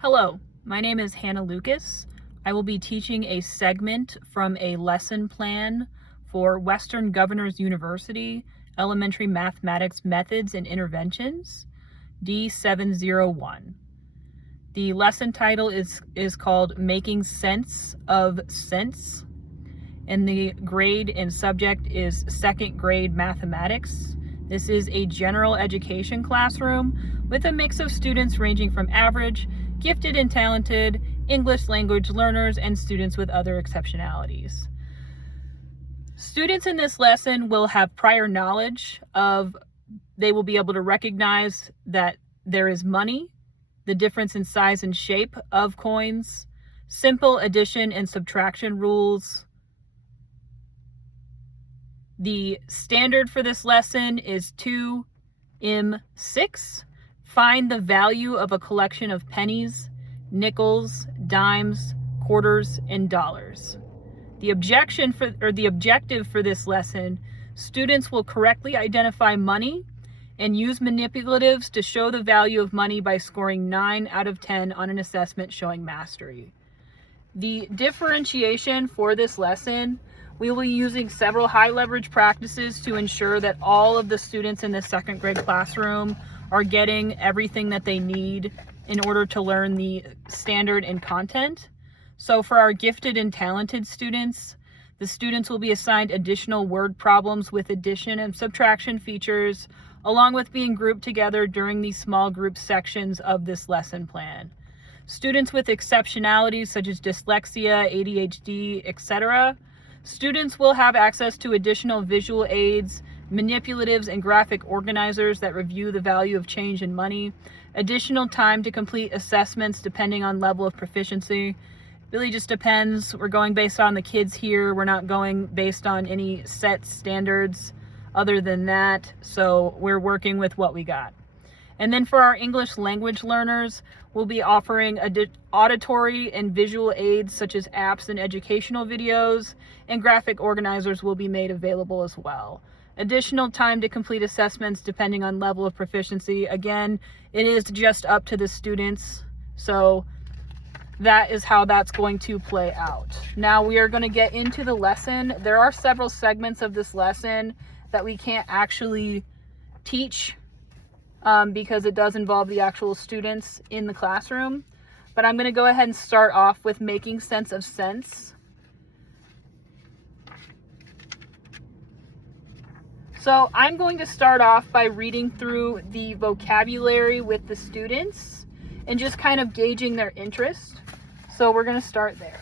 Hello, my name is Hannah Lucas. I will be teaching a segment from a lesson plan for Western Governors University, Elementary Mathematics Methods and Interventions, D701. The lesson title is called Making Sense of Sense, and the grade and subject is second grade mathematics. This is a general education classroom with a mix of students ranging from average, gifted and talented, English language learners, and students with other exceptionalities. Students in this lesson will have prior knowledge they will be able to recognize that there is money, the difference in size and shape of coins, simple addition and subtraction rules. The standard for this lesson is 2M6. Find the value of a collection of pennies, nickels, dimes, quarters, and dollars. The objective for this lesson, students will correctly identify money and use manipulatives to show the value of money by scoring 9 out of 10 on an assessment showing mastery. The differentiation for this lesson, we will be using several high leverage practices to ensure that all of the students in the second grade classroom are getting everything that they need in order to learn the standard and content. So for our gifted and talented students, the students will be assigned additional word problems with addition and subtraction features, along with being grouped together during these small group sections of this lesson plan. Students with exceptionalities such as dyslexia, ADHD, etc., students will have access to additional visual aids, manipulatives, and graphic organizers that review the value of change and money, additional time to complete assessments depending on level of proficiency. Really just depends. We're going based on the kids here. We're not going based on any set standards other than that. So we're working with what we got. And then for our English language learners, we'll be offering auditory and visual aids such as apps and educational videos, and graphic organizers will be made available as well. Additional time to complete assessments depending on level of proficiency. Again, it is just up to the students. So that is how that's going to play out. Now we are going to get into the lesson. There are several segments of this lesson that we can't actually teach because it does involve the actual students in the classroom. But I'm going to go ahead and start off with making sense of sense. So I'm going to start off by reading through the vocabulary with the students and just kind of gauging their interest. So we're going to start there.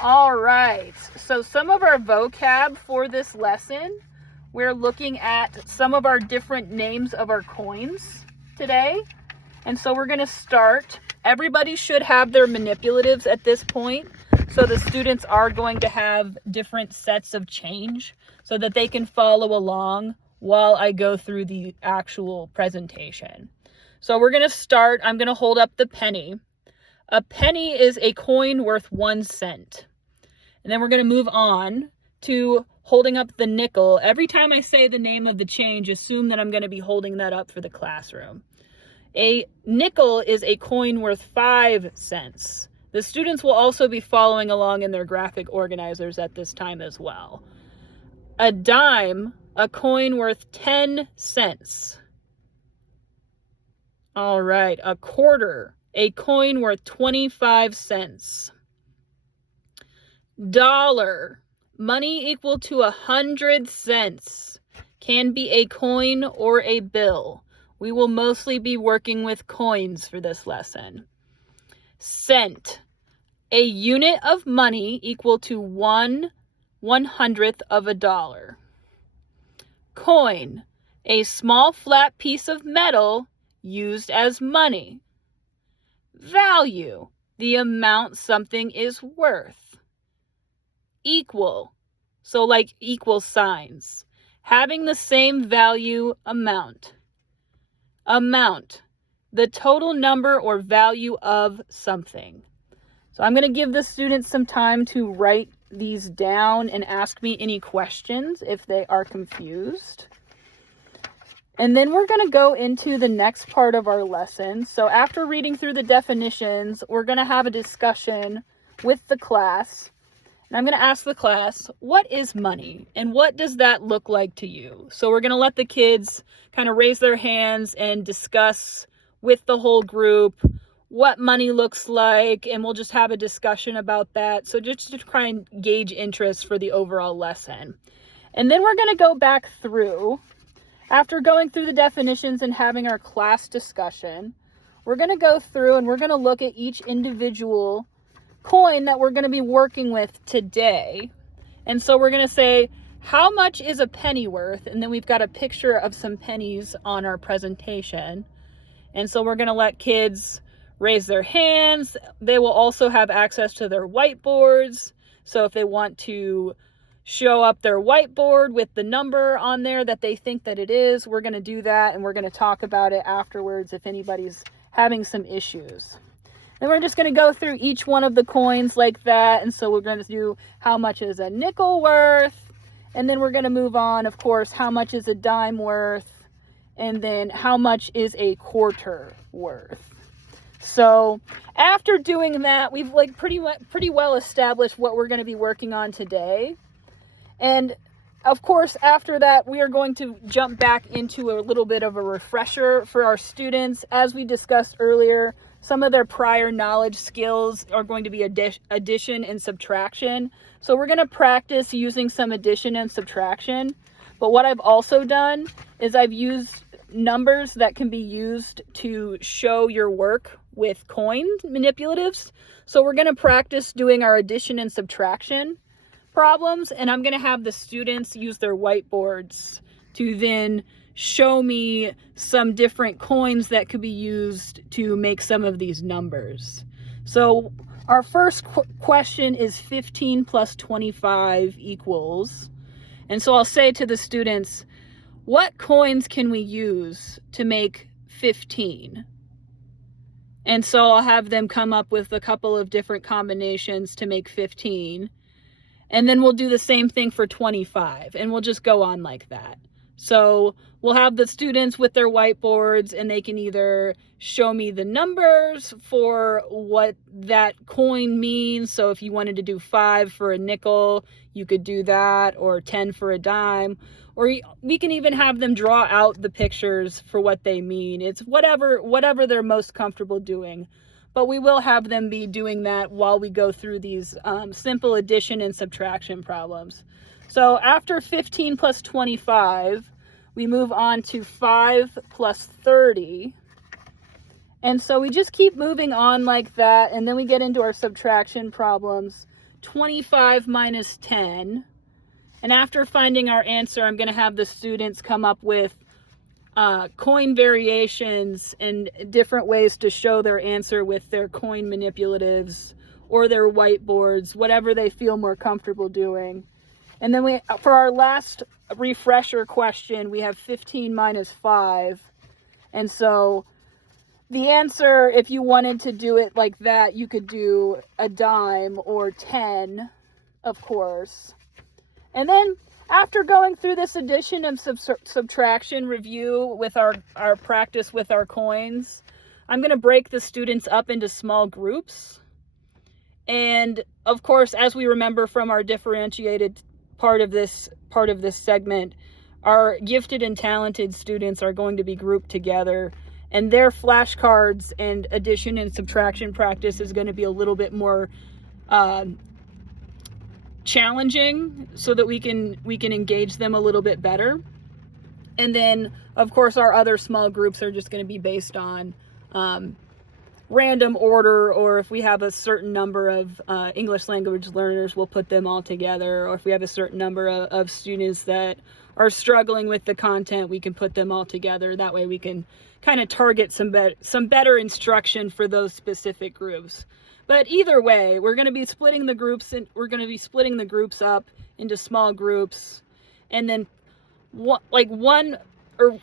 All right. So some of our vocab for this lesson, we're looking at some of our different names of our coins today. And so we're going to start. Everybody should have their manipulatives at this point. So the students are going to have different sets of change so that they can follow along while I go through the actual presentation. So we're going to start. I'm going to hold up the penny. A penny is a coin worth 1 cent. And then we're going to move on to holding up the nickel. Every time I say the name of the change, assume that I'm going to be holding that up for the classroom. A nickel is a coin worth 5 cents. The students will also be following along in their graphic organizers at this time as well. A dime, a coin worth 10 cents. All right, a quarter, a coin worth 25 cents. Dollar, money equal to 100 cents. Can be a coin or a bill. We will mostly be working with coins for this lesson. Cent, a unit of money equal to 1/100th of a dollar. Coin, a small flat piece of metal used as money. Value, the amount something is worth. Equal, so like equal signs, having the same value amount. Amount, the total number or value of something. So I'm going to give the students some time to write these down and ask me any questions if they are confused. And then we're going to go into the next part of our lesson. So after reading through the definitions, we're going to have a discussion with the class. And I'm going to ask the class, what is money? And what does that look like to you? So we're going to let the kids kind of raise their hands and discuss with the whole group what money looks like. And we'll just have a discussion about that. So just to try and gauge interest for the overall lesson. And then we're going to go back through. After going through the definitions and having our class discussion, we're going to go through and we're going to look at each individual coin that we're going to be working with today. And so we're going to say, how much is a penny worth? And then we've got a picture of some pennies on our presentation. And so we're going to let kids raise their hands. They will also have access to their whiteboards. So if they want to show up their whiteboard with the number on there that they think that it is, we're going to do that, and we're going to talk about it afterwards if anybody's having some issues. Then we're just going to go through each one of the coins like that, and so we're going to do how much is a nickel worth, and then we're going to move on, of course, how much is a dime worth, and then how much is a quarter worth. So after doing that, we've pretty well established what we're going to be working on today. And of course, after that, we are going to jump back into a little bit of a refresher for our students. As we discussed earlier, some of their prior knowledge skills are going to be addition and subtraction. So we're going to practice using some addition and subtraction. But what I've also done is I've used numbers that can be used to show your work with coin manipulatives. So we're going to practice doing our addition and subtraction problems, and I'm going to have the students use their whiteboards to then show me some different coins that could be used to make some of these numbers. So our first question is 15 plus 25 equals, and so I'll say to the students, what coins can we use to make 15? And so I'll have them come up with a couple of different combinations to make 15. And then we'll do the same thing for 25, and we'll just go on like that. So we'll have the students with their whiteboards, and they can either show me the numbers for what that coin means. So if you wanted to do 5 for a nickel, you could do that, or 10 for a dime. Or we can even have them draw out the pictures for what they mean. It's whatever they're most comfortable doing. But we will have them be doing that while we go through these simple addition and subtraction problems. So after 15 plus 25, we move on to 5 plus 30. And so we just keep moving on like that, and then we get into our subtraction problems. 25 minus 10. And after finding our answer, I'm going to have the students come up with coin variations and different ways to show their answer with their coin manipulatives or their whiteboards, whatever they feel more comfortable doing. And then for our last refresher question, we have 15 minus 5. And so the answer, if you wanted to do it like that, you could do a dime or 10, of course. And then after going through this addition and subtraction review with our practice with our coins, I'm going to break the students up into small groups. And of course, as we remember from our differentiated part of this segment, our gifted and talented students are going to be grouped together, and their flashcards and addition and subtraction practice is going to be a little bit more challenging, so that we can engage them a little bit better. And then of course our other small groups are just going to be based on random order, or if we have a certain number of English language learners, we'll put them all together, or if we have a certain number of students that are struggling with the content, we can put them all together. That way we can kind of target some better instruction for those specific groups. But either way, we're going to be splitting the groups up into small groups, and then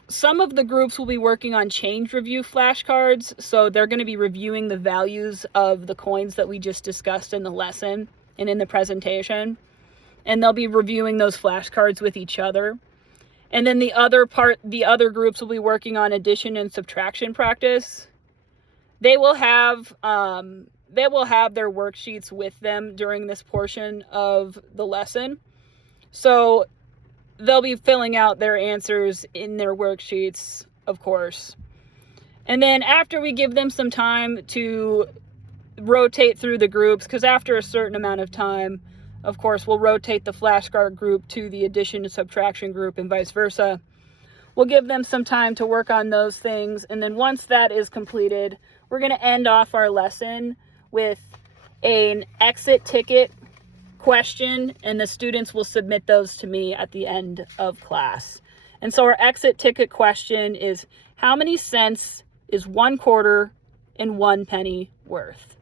some of the groups will be working on change review flashcards. So they're going to be reviewing the values of the coins that we just discussed in the lesson and in the presentation, and they'll be reviewing those flashcards with each other. And then the other groups will be working on addition and subtraction practice. They will have their worksheets with them during this portion of the lesson. So they'll be filling out their answers in their worksheets, of course. And then after we give them some time to rotate through the groups, because after a certain amount of time, of course, we'll rotate the flashcard group to the addition and subtraction group and vice versa. We'll give them some time to work on those things. And then once that is completed, we're going to end off our lesson with an exit ticket question, and the students will submit those to me at the end of class. And so our exit ticket question is, how many cents is 1 quarter and 1 penny worth?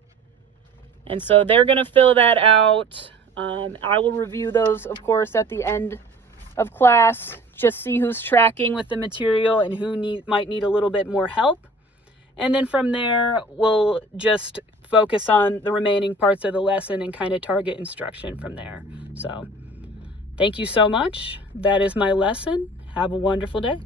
And so they're going to fill that out. I will review those, of course, at the end of class, just see who's tracking with the material and who might need a little bit more help. And then from there, we'll just focus on the remaining parts of the lesson and kind of target instruction from there. So thank you so much. That is my lesson. Have a wonderful day.